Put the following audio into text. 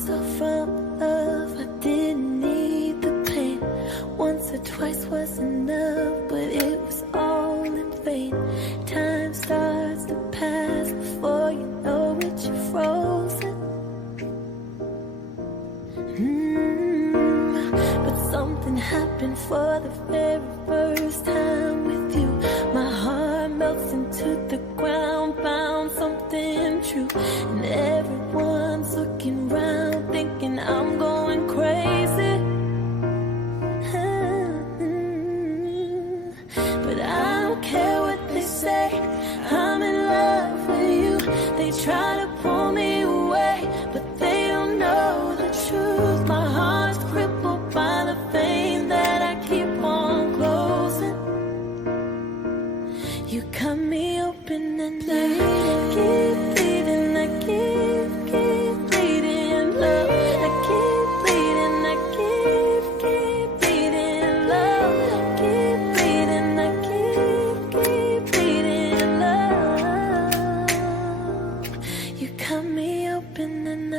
myself from love. I didn't need the pain. Once or twice was enough, but it was all in vain. Time starts to pass before you know it, you're frozen. But something happened for the very first time with you. My heart melts into the ground, found something true. And everyone's looking round, thinking I'm going crazy. But I don't care what they say, I'm in love with you. They try to pull me away, but they don't know the truth. My heart's crippled by the vein that I keep on closing. You cut me open and I keep bleeding, I keep bleeding, love. I keep bleeding, I keep bleeding, love. I keep bleeding, I keep bleeding, love. You cut me open and I